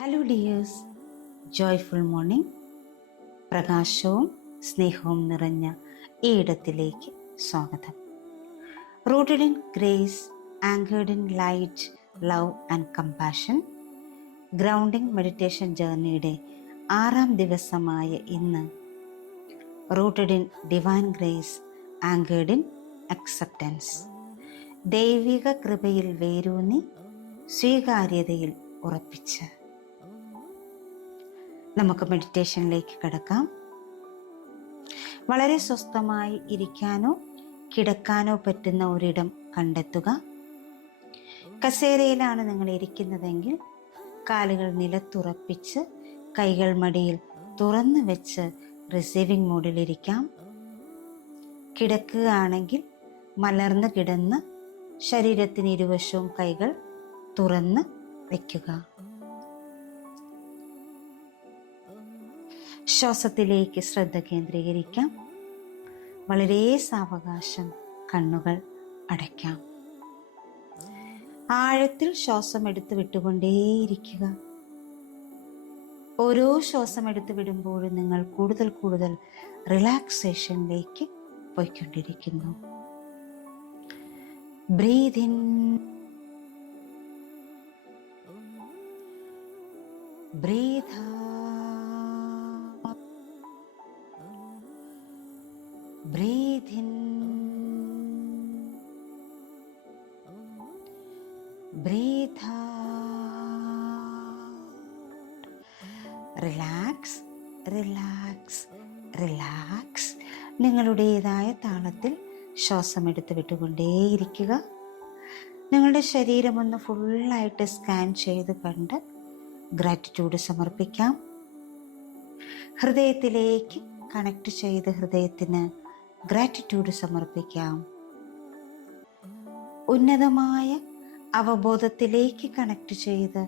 Hello dears, joyful morning. പ്രകാശവും സ്നേഹവും നിറഞ്ഞ ഈ ഇടത്തിലേക്ക് സ്വാഗതം. Rooted in grace, anchored in light, love and compassion, grounding meditation ജേർണിയുടെ 6ാം ദിവസമായ ഇന്ന് rooted in divine grace, anchored in acceptance, ദൈവിക കൃപയിൽ വേരൂന്നി സ്വീകാര്യതയിൽ ഉറപ്പിച്ച് നമുക്ക് മെഡിറ്റേഷനിലേക്ക് കടക്കാം. വളരെ സ്വസ്ഥമായി ഇരിക്കാനോ കിടക്കാനോ പറ്റുന്ന ഒരിടം കണ്ടെത്തുക. കസേരയിലാണ് നിങ്ങൾ ഇരിക്കുന്നതെങ്കിൽ കാലുകൾ നിലത്തുറപ്പിച്ച് കൈകൾ മടിയിൽ തുറന്നു വെച്ച് റിസീവിംഗ് മോഡിലിരിക്കാം. കിടക്കുകയാണെങ്കിൽ മലർന്നു കിടന്ന് ശരീരത്തിന് ഇരുവശവും കൈകൾ തുറന്ന് വയ്ക്കുക. ശ്വാസത്തിലേക്ക് ശ്രദ്ധ കേന്ദ്രീകരിക്കാം. വളരെ സാവകാശം കണ്ണുകൾ അടയ്ക്കാം. ആഴത്തിൽ ശ്വാസം എടുത്ത് വിട്ടുകൊണ്ടേയിരിക്കുക. ഓരോ ശ്വാസം എടുത്ത് വിടുമ്പോഴും നിങ്ങൾ കൂടുതൽ കൂടുതൽ റിലാക്സേഷനിലേക്ക് പോയിക്കൊണ്ടിരിക്കുന്നു. Breathe in, breathe out, breathe in, breathe out. Relax, relax, relax. നിങ്ങളുടേതായ താളത്തിൽ ശ്വാസം എടുത്ത് വിട്ടുകൊണ്ടേയിരിക്കുക. നിങ്ങളുടെ ശരീരം ഒന്ന് ഫുള്ളായിട്ട് സ്കാൻ ചെയ്ത് കണ്ട് ഗ്രാറ്റിറ്റ്യൂഡ് സമർപ്പിക്കാം. ഹൃദയത്തിലേക്ക് കണക്ട് ചെയ്ത് ഹൃദയത്തിന് ഗ്രാറ്റിറ്റ്യൂഡ് സമർപ്പിക്കാം. ഉന്നതമായ അവബോധത്തിലേക്ക് കണക്ട് ചെയ്ത്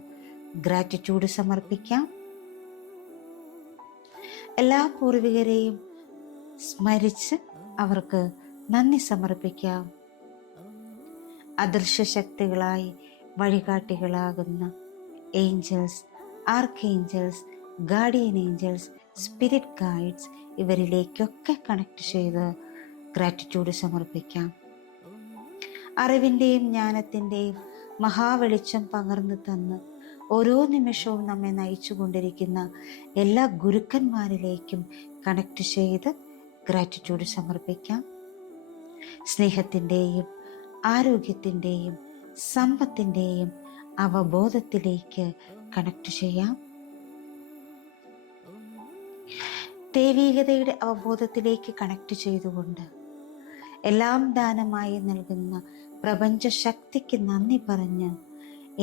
ഗ്രാറ്റിറ്റ്യൂഡ് സമർപ്പിക്കാം. എല്ലാ പൂർവികരെയും സ്മരിച്ച് അവർക്ക് നന്ദി സമർപ്പിക്കാം. അദൃശ്യ ശക്തികളായി വഴികാട്ടികളാകുന്ന angels, archangels, guardian angels, spirit guides, ഇവരിലേക്കൊക്കെ കണക്ട് ചെയ്ത് ഗ്രാറ്റിറ്റ്യൂഡ് സമർപ്പിക്കാം. അറിവിൻ്റെയും ജ്ഞാനത്തിൻ്റെയും മഹാവെളിച്ചം പകർന്നു തന്ന് ഓരോ നിമിഷവും നമ്മെ നയിച്ചു കൊണ്ടിരിക്കുന്ന എല്ലാ ഗുരുക്കന്മാരിലേക്കും കണക്ട് ചെയ്ത് ഗ്രാറ്റിറ്റ്യൂഡ് സമർപ്പിക്കാം. സ്നേഹത്തിൻ്റെയും ആരോഗ്യത്തിൻ്റെയും സമ്പത്തിൻ്റെയും അവബോധത്തിലേക്ക് കണക്ട് ചെയ്യാം. ദൈവീകതയുടെ അവബോധത്തിലേക്ക് കണക്ട് ചെയ്തുകൊണ്ട് എല്ലാം ദാനമായി നൽകുന്ന പ്രപഞ്ച ശക്തിക്ക് നന്ദി പറഞ്ഞ്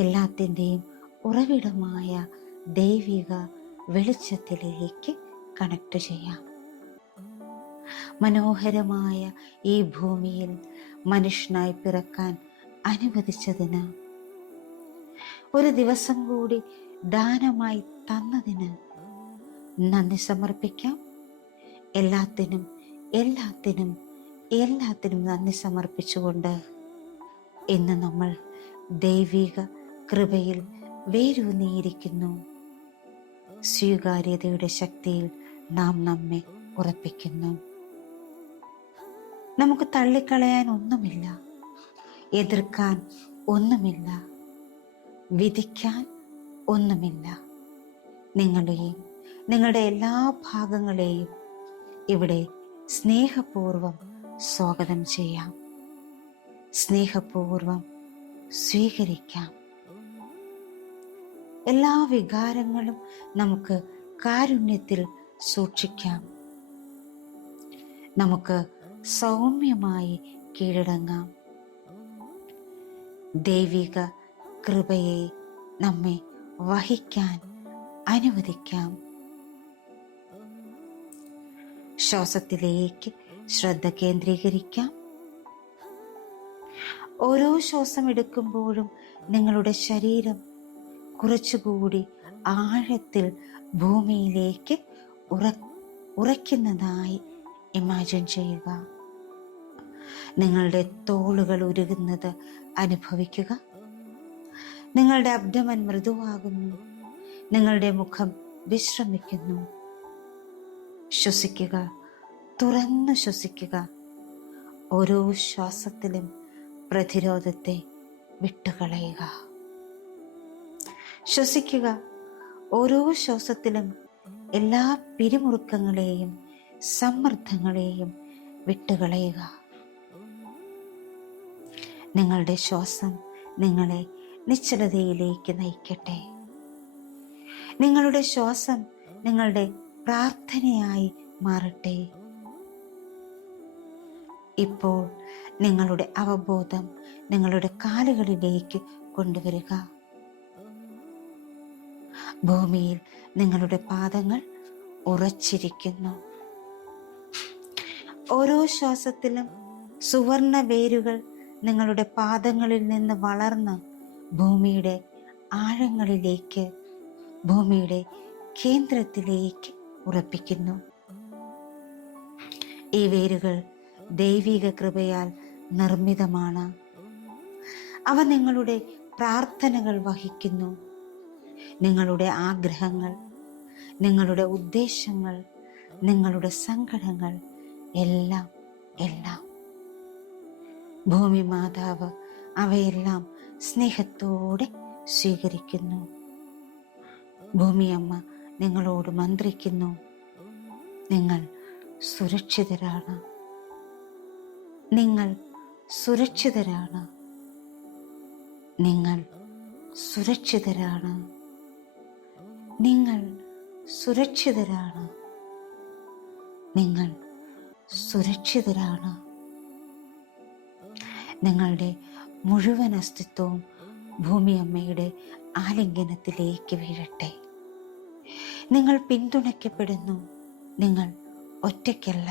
എല്ലാത്തിൻ്റെയും ഉറവിടമായ ദൈവിക വെളിച്ചത്തിലേക്ക് കണക്ട് ചെയ്യാം. മനോഹരമായ ഈ ഭൂമിയിൽ മനുഷ്യനായി പിറക്കാൻ അനുവദിച്ചതിന്, ഒരു ദിവസം കൂടി ദാനമായി തന്നതിന് നന്ദി സമർപ്പിക്കാം. എല്ലാത്തിനും എല്ലാത്തിനും എല്ലാത്തിനും നന്ദി സമർപ്പിച്ചുകൊണ്ട് ഇന്ന് നമ്മൾ ദൈവിക കൃപയിൽ വേരൂന്നിയിരിക്കുന്നു. സ്വീകാര്യതയുടെ ശക്തിയിൽ നാം നമ്മെ ഉറപ്പിക്കുന്നു. നമുക്ക് തള്ളിക്കളയാൻ ഒന്നുമില്ല, എതിർക്കാൻ ഒന്നുമില്ല, വിധിക്കാൻ ഒന്നുമില്ല. നിങ്ങളുടെ എല്ലാ ഭാഗങ്ങളെയും ഇവിടെ സ്നേഹപൂർവം സ്വാഗതം ചെയ്യാം, സ്നേഹപൂർവം സ്വീകരിക്കാം. എല്ലാ വികാരങ്ങളും നമുക്ക് കാരുണ്യത്തിൽ സൂക്ഷിക്കാം. നമുക്ക് സൗമ്യമായി കീഴടങ്ങാം. ദൈവിക കൃപയെ നമ്മെ വഹിക്കാൻ അനുവദിക്കാം. ശ്വാസത്തിലേക്ക് ശ്രദ്ധ കേന്ദ്രീകരിക്കാം. ഓരോ ശ്വാസം എടുക്കുമ്പോഴും നിങ്ങളുടെ ശരീരം കുറച്ചുകൂടി ആഴത്തിൽ ഭൂമിയിലേക്ക് ഉറയ്ക്കുന്നതായി ഇമാജിൻ ചെയ്യുക. നിങ്ങളുടെ തോളുകൾ ഉരുകുന്നത് അനുഭവിക്കുക. നിങ്ങളുടെ അബ്ഡമൻ മൃദുവാകുന്നു. നിങ്ങളുടെ മുഖം വിശ്രമിക്കുന്നു. ശ്വസിക്കുക, തുറന്നു ശ്വസിക്കുക. ഓരോ ശ്വാസത്തിലും പ്രതിരോധത്തെ വിട്ടുകളയുക. ശ്വസിക്കുക. ഓരോ ശ്വാസത്തിലും എല്ലാ പിരിമുറുക്കങ്ങളെയും സമ്മർദ്ദങ്ങളെയും വിട്ടുകളയുക. നിങ്ങളുടെ ശ്വാസം നിങ്ങളെ നിശ്ചലതയിലേക്ക് നയിക്കട്ടെ. നിങ്ങളുടെ ശ്വാസം നിങ്ങളുടെ പ്രാർത്ഥനയായി മാറട്ടെ. ഇപ്പോൾ നിങ്ങളുടെ അവബോധം നിങ്ങളുടെ കാലുകളിലേക്ക് കൊണ്ടുവരിക. ഭൂമിയിൽ നിങ്ങളുടെ പാദങ്ങൾ ഉറച്ചിരിക്കുന്നു. ഓരോ ശ്വാസത്തിലും സുവർണ വേരുകൾ നിങ്ങളുടെ പാദങ്ങളിൽ നിന്ന് വളർന്ന് ഭൂമിയുടെ ആഴങ്ങളിലേക്ക്, ഭൂമിയുടെ കേന്ദ്രത്തിലേക്ക് ഉറപ്പിക്കുന്നു. ഈ വേരുകൾ ദൈവിക കൃപയാൽ നിർമ്മിതമാണ്. അവ നിങ്ങളുടെ പ്രാർത്ഥനകൾ വഹിക്കുന്നു. നിങ്ങളുടെ ആഗ്രഹങ്ങൾ, നിങ്ങളുടെ ഉദ്ദേശങ്ങൾ, നിങ്ങളുടെ സങ്കടങ്ങൾ എല്ലാം ഭൂമി മാതാവ് അവയെല്ലാം സ്നേഹത്തോടെ സ്വീകരിക്കുന്നു. ഭൂമിയമ്മ നിങ്ങളോട് മന്ത്രിക്കുന്നു. നിങ്ങൾ സുരക്ഷിതരാണ്. നിങ്ങൾ സുരക്ഷിതരാണ്. നിങ്ങൾ സുരക്ഷിതരാണ്. നിങ്ങൾ സുരക്ഷിതരാണ്. നിങ്ങൾ സുരക്ഷിതരാണ്. നിങ്ങളുടെ മുഴുവൻ അസ്തിത്വവും ഭൂമിയമ്മയുടെ ആലിംഗനത്തിലേക്ക് വീഴട്ടെ. നിങ്ങൾ പിന്തുണയ്ക്കപ്പെടുന്നു. നിങ്ങൾ ഒറ്റയ്ക്കല്ല.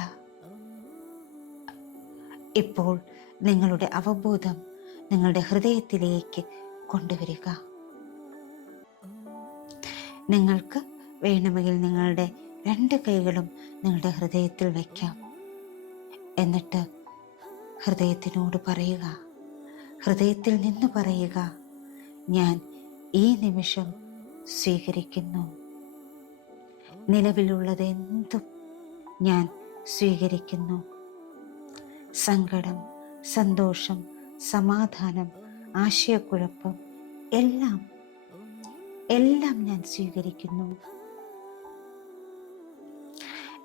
ഇപ്പോൾ നിങ്ങളുടെ അവബോധം നിങ്ങളുടെ ഹൃദയത്തിലേക്ക് കൊണ്ടുവരിക. നിങ്ങൾക്ക് വേണമെങ്കിൽ നിങ്ങളുടെ 2 കൈകളും നിങ്ങളുടെ ഹൃദയത്തിൽ വയ്ക്കാം. എന്നിട്ട് ഹൃദയത്തിനോട് പറയുക, ഹൃദയത്തിൽ നിന്ന് പറയുക, ഞാൻ ഈ നിമിഷം സ്വീകരിക്കുന്നു. നിലവിലുള്ളതെന്തും ഞാൻ സ്വീകരിക്കുന്നു. സങ്കടം, സന്തോഷം, സമാധാനം, ആശയക്കുഴപ്പം എല്ലാം ഞാൻ സ്വീകരിക്കുന്നു.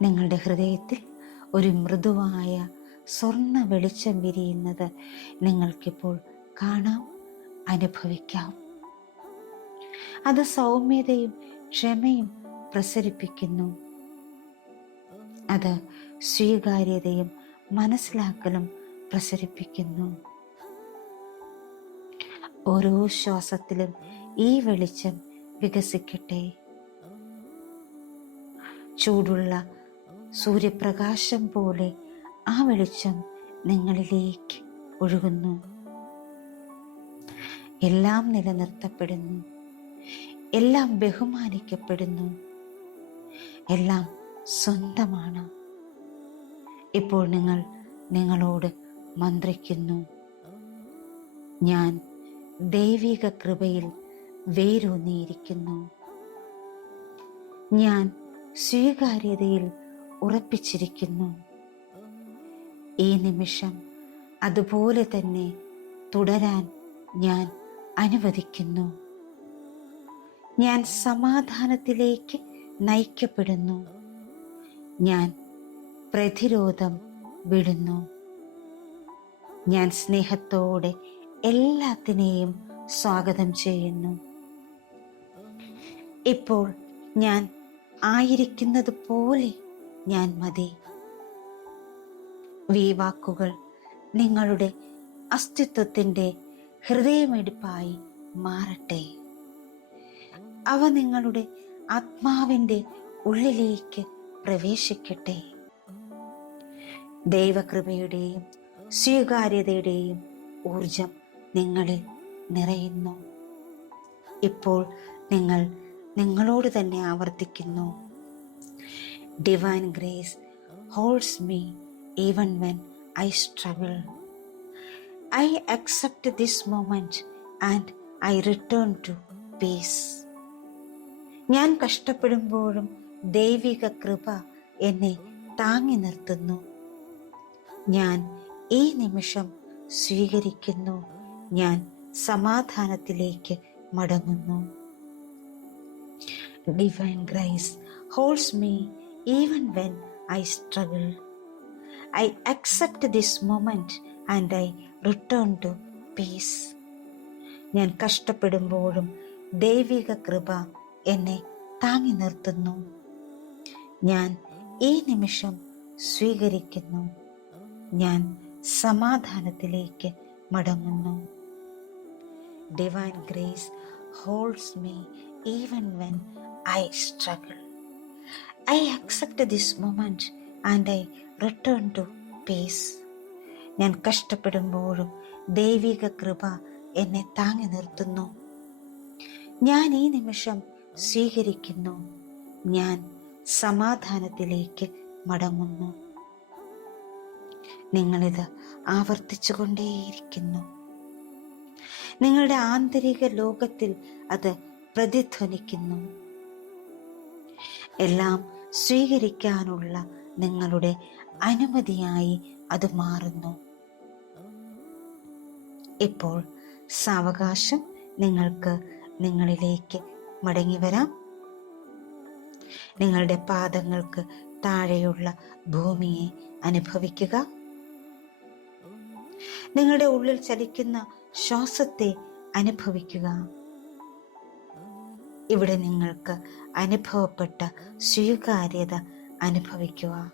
നിങ്ങളുടെ ഹൃദയത്തിൽ ഒരു മൃദുവായ സ്വർണ്ണ വെളിച്ചം വിരിയുന്നത് നിങ്ങൾക്കിപ്പോൾ കാണാം, അനുഭവിക്കാം. അത് സൗമ്യതയും ക്ഷമയും പ്രസരിപ്പിക്കുന്നു. അത് സ്വീകാര്യതയും മനസ്സിലാക്കലും പ്രസരിപ്പിക്കുന്നു. ഓരോ ശ്വാസത്തിലും ഈ വെളിച്ചം വികസിക്കട്ടെ. ചൂടുള്ള സൂര്യപ്രകാശം പോലെ ആ വെളിച്ചം നിങ്ങളിലേക്ക് ഒഴുകുന്നു. എല്ലാം നിലനിർത്തപ്പെടുന്നു. എല്ലാം ബഹുമാനിക്കപ്പെടുന്നു. എല്ലാം സ്വന്തമാണ്. ഇപ്പോൾ നിങ്ങൾ നിങ്ങളോട് മന്ത്രിക്കുന്നു. ഞാൻ ദൈവിക കൃപയിൽ വേരൂന്നിയിരിക്കുന്നു. ഞാൻ സ്വീകാര്യതയിൽ ഉറപ്പിച്ചിരിക്കുന്നു. ഈ നിമിഷം അതുപോലെ തന്നെ തുടരാൻ ഞാൻ അനുവദിക്കുന്നു. ഞാൻ സമാധാനത്തിലേക്ക് നയിക്കപ്പെടുന്നു. ഞാൻ പ്രതിരോധം വിടുന്നു. ഞാൻ സ്നേഹത്തോടെ എല്ലാത്തിനെയും സ്വാഗതം ചെയ്യുന്നു. ഇപ്പോൾ ഞാൻ ആയിരിക്കുന്നത് പോലെ ഞാൻ മതി. ഈ വാക്കുകൾ നിങ്ങളുടെ അസ്തിത്വത്തിൻ്റെ ഹൃദയമെടുപ്പായി മാറട്ടെ. അവ നിങ്ങളുടെ ആത്മാവിൻ്റെ ഉള്ളിലേക്ക് പ്രവേശിക്കട്ടെ. ദൈവകൃപയുടെയും സ്വീകാര്യതയുടെയും ഊർജം നിങ്ങളിൽ നിറയുന്നു. ഇപ്പോൾ നിങ്ങൾ നിങ്ങളോട് തന്നെ ആവർത്തിക്കുന്നു. Divine grace holds me even when I struggle. I accept this moment and I return to peace. ഞാൻ കഷ്ടപ്പെടുമ്പോഴും ദൈവിക കൃപ എന്നെ താങ്ങി നിർത്തുന്നു. ഞാൻ ഈ നിമിഷം സ്വീകരിക്കുന്നു. ഞാൻ സമാധാനത്തിലേക്ക് മടങ്ങുന്നു. Divine grace holds me even when I struggle. I accept this moment and I return to peace. ഞാൻ കഷ്ടപ്പെടുമ്പോഴും ദൈവിക കൃപ എന്നെ താങ്ങി നിർത്തുന്നു. ഞാൻ ഈ നിമിഷം സ്വീകരിക്കുന്നു. ഞാൻ സമാധാനത്തിലേക്ക് മടങ്ങുന്നു. Divine grace holds me even when I struggle. I accept this moment and I return to peace. ഞാൻ കഷ്ടപ്പെടുമ്പോഴും ദൈവിക കൃപ എന്നെ താങ്ങി നിർത്തുന്നു. ഞാൻ ഈ നിമിഷം സ്വീകരിക്കുന്നു. ഞാൻ സമാധാനത്തിലേക്ക് മടങ്ങുന്നു. നിങ്ങളിത് ആവർത്തിച്ചു കൊണ്ടേയിരിക്കുന്നു. നിങ്ങളുടെ ആന്തരിക ലോകത്തിൽ അത് പ്രതിധ്വനിക്കുന്നു. എല്ലാം സ്വീകരിക്കാനുള്ള നിങ്ങളുടെ അനുമതിയായി അത് മാറുന്നു. ഇപ്പോൾ സാവകാശം നിങ്ങൾക്ക് നിങ്ങളിലേക്ക് മടങ്ങി വരാം. നിങ്ങളുടെ പാദങ്ങൾക്ക് താഴെയുള്ള ഭൂമിയെ അനുഭവിക്കുക. നിങ്ങളുടെ ഉള്ളിൽ ചലിക്കുന്ന ശ്വാസത്തെ അനുഭവിക്കുക. ഇവിടെ നിങ്ങൾക്ക് അനുഭവപ്പെട്ട സ്വീകാര്യത അനുഭവിക്കുക.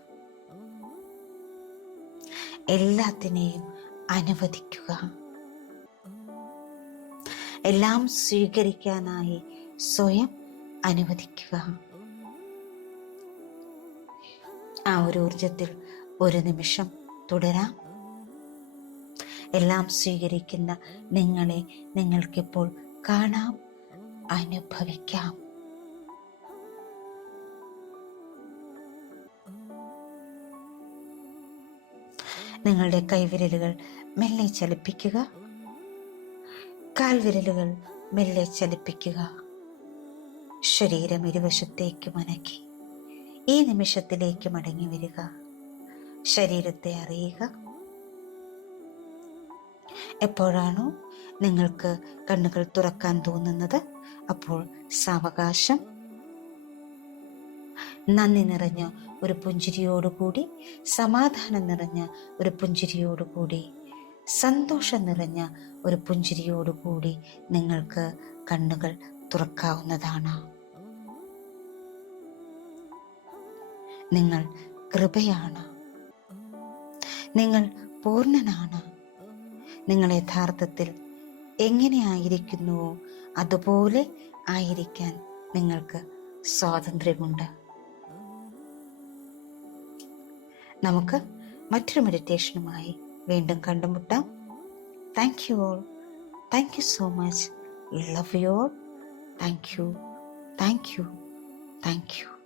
എല്ലാത്തിനെയും അനുവദിക്കുക. എല്ലാം സ്വീകരിക്കാനായി സ്വയം അനുവദിക്കുക. ആ ഒരു ഊർജത്തിൽ ഒരു നിമിഷം തുടരാം. എല്ലാം സ്വീകരിക്കുന്ന നിങ്ങളെ നിങ്ങൾക്കിപ്പോൾ കാണാം, അനുഭവിക്കാം. നിങ്ങളുടെ കൈവിരലുകൾ മെല്ലെ ചലിപ്പിക്കുക. കാൽവിരലുകൾ മെല്ലെ ചലിപ്പിക്കുക. ശരീരം ഇരുവശത്തേക്ക് മനക്കി ഈ നിമിഷത്തിലേക്ക് മടങ്ങി വരിക. ശരീരത്തെ അറിയുക. എപ്പോഴാണോ നിങ്ങൾക്ക് കണ്ണുകൾ തുറക്കാൻ തോന്നുന്നത് അപ്പോൾ സാവകാശം നന്ദി നിറഞ്ഞ ഒരു പുഞ്ചിരിയോടുകൂടി, സമാധാനം നിറഞ്ഞ ഒരു പുഞ്ചിരിയോടുകൂടി, സന്തോഷം നിറഞ്ഞ ഒരു പുഞ്ചിരിയോടുകൂടി നിങ്ങൾക്ക് കണ്ണുകൾ തുറക്കാവുന്നതാണ്. നിങ്ങൾ കൃപയാണ്. നിങ്ങൾ പൂർണ്ണനാണ്. നിങ്ങൾ യഥാർത്ഥത്തിൽ എങ്ങനെയായിരിക്കുന്നുവോ അതുപോലെ ആയിരിക്കാൻ നിങ്ങൾക്ക് സ്വാതന്ത്ര്യമുണ്ട്. നമുക്ക് മറ്റൊരു മെഡിറ്റേഷനുമായി വീണ്ടും കണ്ടുമുട്ടാം. Thank you all. Thank you so much. Love you all. Thank you. Thank you. Thank you.